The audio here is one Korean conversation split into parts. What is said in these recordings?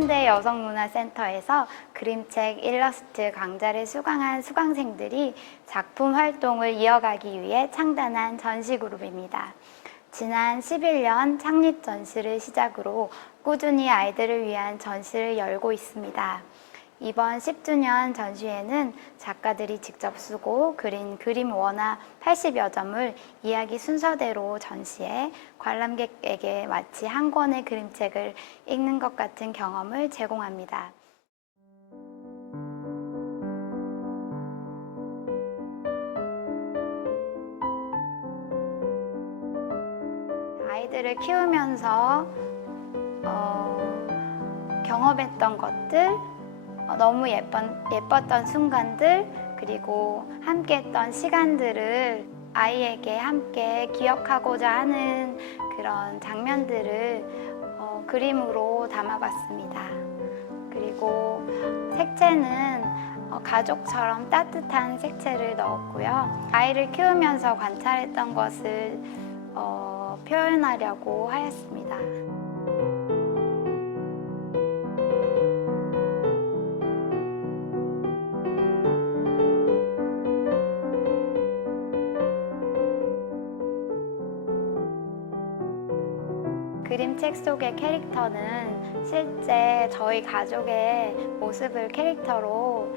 현대여성문화센터에서 그림책 일러스트 강좌를 수강한 수강생들이 작품 활동을 이어가기 위해 창단한 전시그룹입니다. 지난 11년 창립 전시를 시작으로 꾸준히 아이들을 위한 전시를 열고 있습니다. 이번 10주년 전시회는 작가들이 직접 쓰고 그린 그림 원화 80여 점을 이야기 순서대로 전시해 관람객에게 마치 한 권의 그림책을 읽는 것 같은 경험을 제공합니다. 아이들을 키우면서 경험했던 것들, 너무 예뻤던 순간들, 그리고 함께했던 시간들을 아이에게 함께 기억하고자 하는 그런 장면들을 그림으로 담아봤습니다. 그리고 색채는 가족처럼 따뜻한 색채를 넣었고요. 아이를 키우면서 관찰했던 것을 표현하려고 하였습니다. 그림책 속의 캐릭터는 실제 저희 가족의 모습을 캐릭터로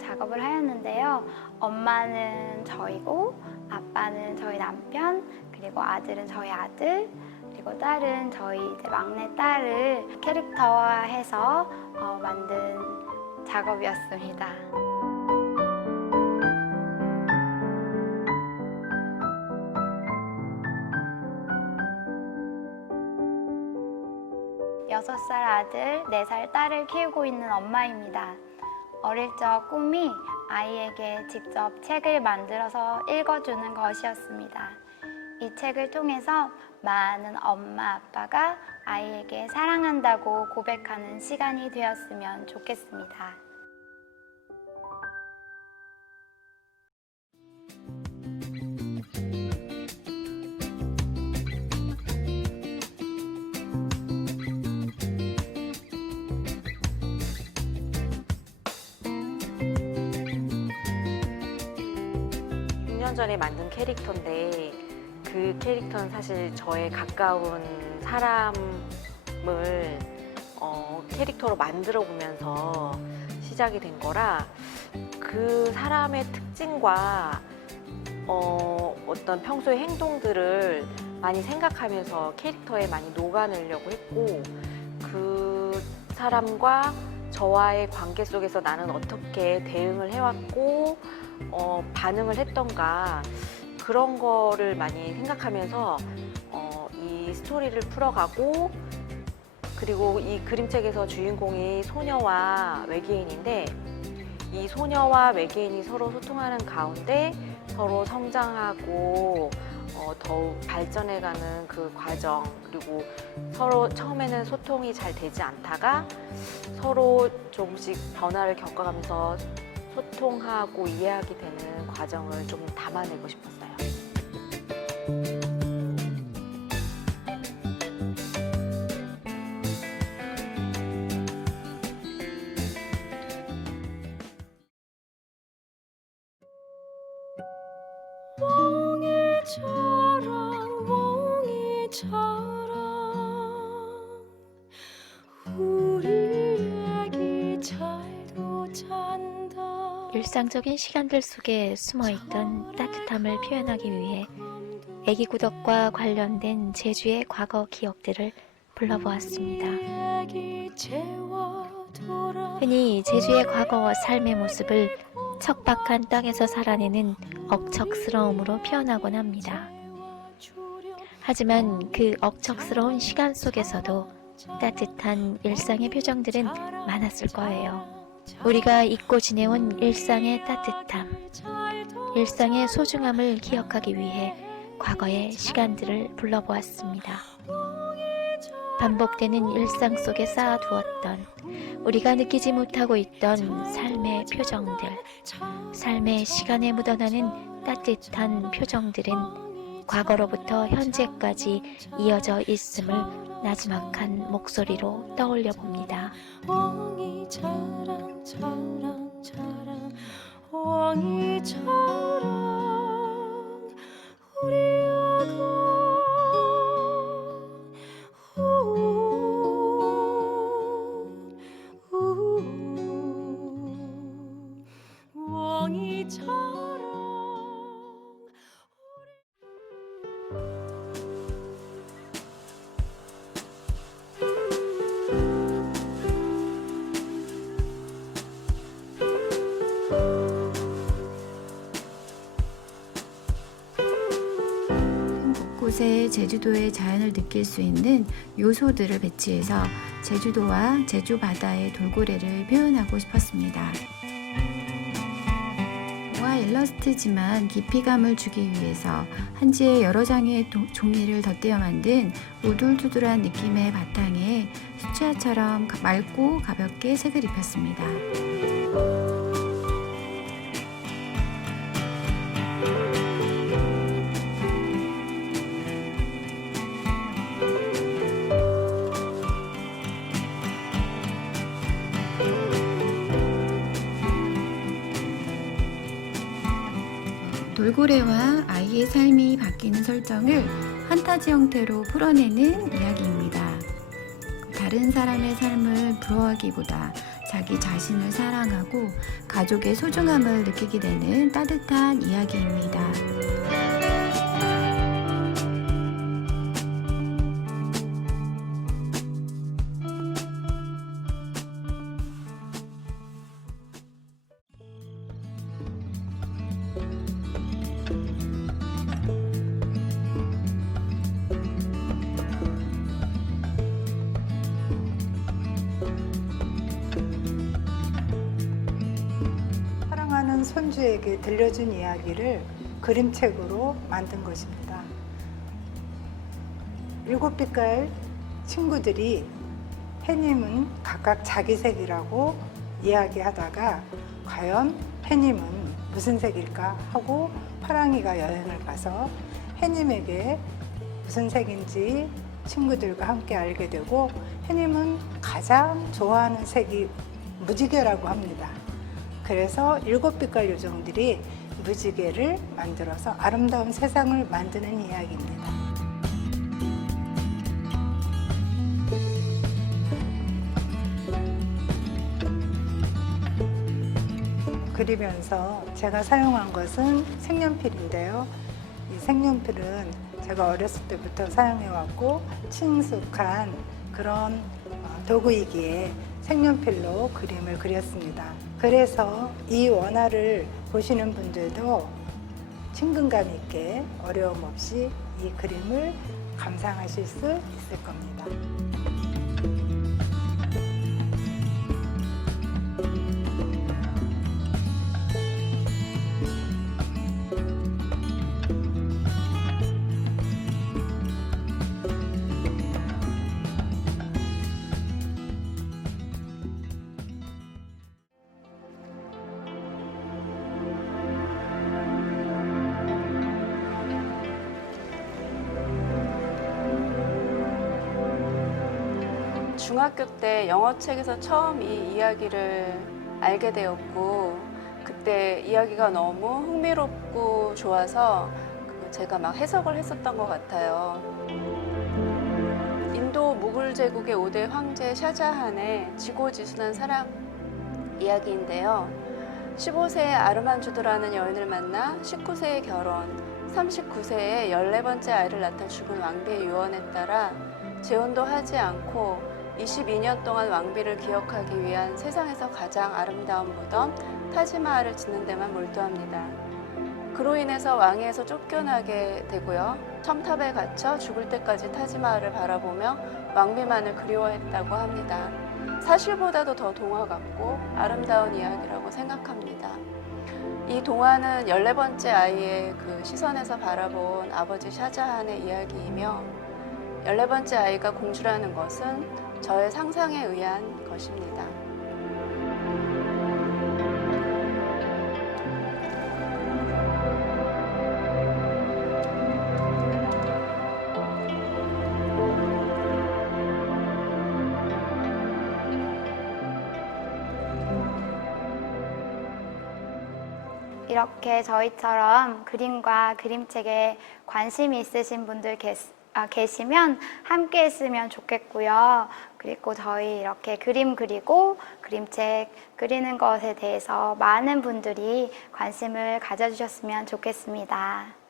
작업을 하였는데요. 엄마는 저이고, 아빠는 저희 남편, 그리고 아들은 저희 아들, 그리고 딸은 저희 막내 딸을 캐릭터화해서 만든 작업이었습니다. 여섯 살 아들, 4살 딸을 키우고 있는 엄마입니다. 어릴 적 꿈이 아이에게 직접 책을 만들어서 읽어주는 것이었습니다. 이 책을 통해서 많은 엄마, 아빠가 아이에게 사랑한다고 고백하는 시간이 되었으면 좋겠습니다. 전에 만든 캐릭터인데 그 캐릭터는 사실 저의 가까운 사람을 캐릭터로 만들어 보면서 시작이 된 거라 그 사람의 특징과 어떤 평소의 행동들을 많이 생각하면서 캐릭터에 많이 녹아내려고 했고 그 사람과 저와의 관계 속에서 나는 어떻게 대응을 해왔고 반응을 했던가 그런 거를 많이 생각하면서 이 스토리를 풀어가고 그리고 이 그림책에서 주인공이 소녀와 외계인인데 이 소녀와 외계인이 서로 소통하는 가운데 서로 성장하고 더욱 발전해가는 그 과정 그리고 서로 처음에는 소통이 잘 되지 않다가 서로 조금씩 변화를 겪어가면서 소통하고 이해하게 되는 과정을 좀 담아내고 싶었어요. 일상적인 시간들 속에 숨어있던 따뜻함을 표현하기 위해 애기 구덕과 관련된 제주의 과거 기억들을 불러보았습니다. 흔히 제주의 과거 삶의 모습을 척박한 땅에서 살아내는 억척스러움으로 표현하곤 합니다. 하지만 그 억척스러운 시간 속에서도 따뜻한 일상의 표정들은 많았을 거예요. 우리가 잊고 지내온 일상의 따뜻함, 일상의 소중함을 기억하기 위해 과거의 시간들을 불러보았습니다. 반복되는 일상 속에 쌓아두었던 우리가 느끼지 못하고 있던 삶의 표정들, 삶의 시간에 묻어나는 따뜻한 표정들은 과거로부터 현재까지 이어져 있음을 나지막한 목소리로 떠올려 봅니다. 왕이 자랑 자랑 자랑 왕이 자랑 우리 아가 왕이 자랑. 곳곳에 제주도의 자연을 느낄 수 있는 요소들을 배치해서 제주도와 제주 바다의 돌고래를 표현하고 싶었습니다. 동화 일러스트지만 깊이감을 주기 위해서 한지에 여러 장의 종이를 덧대어 만든 우둘투둘한 느낌의 바탕에 수채화처럼 맑고 가볍게 색을 입혔습니다. 돌고래와 아이의 삶이 바뀌는 설정을 판타지 형태로 풀어내는 이야기입니다. 다른 사람의 삶을 부러워하기보다 자기 자신을 사랑하고 가족의 소중함을 느끼게 되는 따뜻한 이야기입니다. 사랑하는 손주에게 들려준 이야기를 그림책으로 만든 것입니다. 7빛깔 친구들이 해님은 각각 자기 색이라고 이야기하다가 과연 해님은 무슨 색일까 하고 파랑이가 여행을 가서 해님에게 무슨 색인지 친구들과 함께 알게 되고 해님은 가장 좋아하는 색이 무지개라고 합니다. 그래서 7빛깔 요정들이 무지개를 만들어서 아름다운 세상을 만드는 이야기입니다. 그리면서 제가 사용한 것은 색연필인데요. 이 색연필은 제가 어렸을 때부터 사용해왔고 친숙한 그런 도구이기에 색연필로 그림을 그렸습니다. 그래서 이 원화를 보시는 분들도 친근감 있게 어려움 없이 이 그림을 감상하실 수 있을 겁니다. 중학교 때 영어책에서 처음 이 이야기를 알게 되었고 그때 이야기가 너무 흥미롭고 좋아서 제가 막 해석을 했었던 것 같아요. 인도 무굴 제국의 5대 황제 샤자한의 지고지순한 사랑 이야기인데요. 15세에 아르만주드라는 여인을 만나 19세에 결혼, 39세에 14번째 아이를 낳다 죽은 왕비의 유언에 따라 재혼도 하지 않고 22년 동안 왕비를 기억하기 위한 세상에서 가장 아름다운 무덤 타지마할을 짓는 데만 몰두합니다. 그로 인해서 왕위에서 쫓겨나게 되고요. 첨탑에 갇혀 죽을 때까지 타지마할을 바라보며 왕비만을 그리워했다고 합니다. 사실보다도 더 동화 같고 아름다운 이야기라고 생각합니다. 이 동화는 14번째 아이의 그 시선에서 바라본 아버지 샤자한의 이야기이며 14번째 아이가 공주라는 것은 저의 상상에 의한 것입니다. 이렇게 저희처럼 그림과 그림책에 관심이 있으신 분들 계시면 함께 했으면 좋겠고요. 그리고 저희 이렇게 그림 그리고 그림책 그리는 것에 대해서 많은 분들이 관심을 가져주셨으면 좋겠습니다.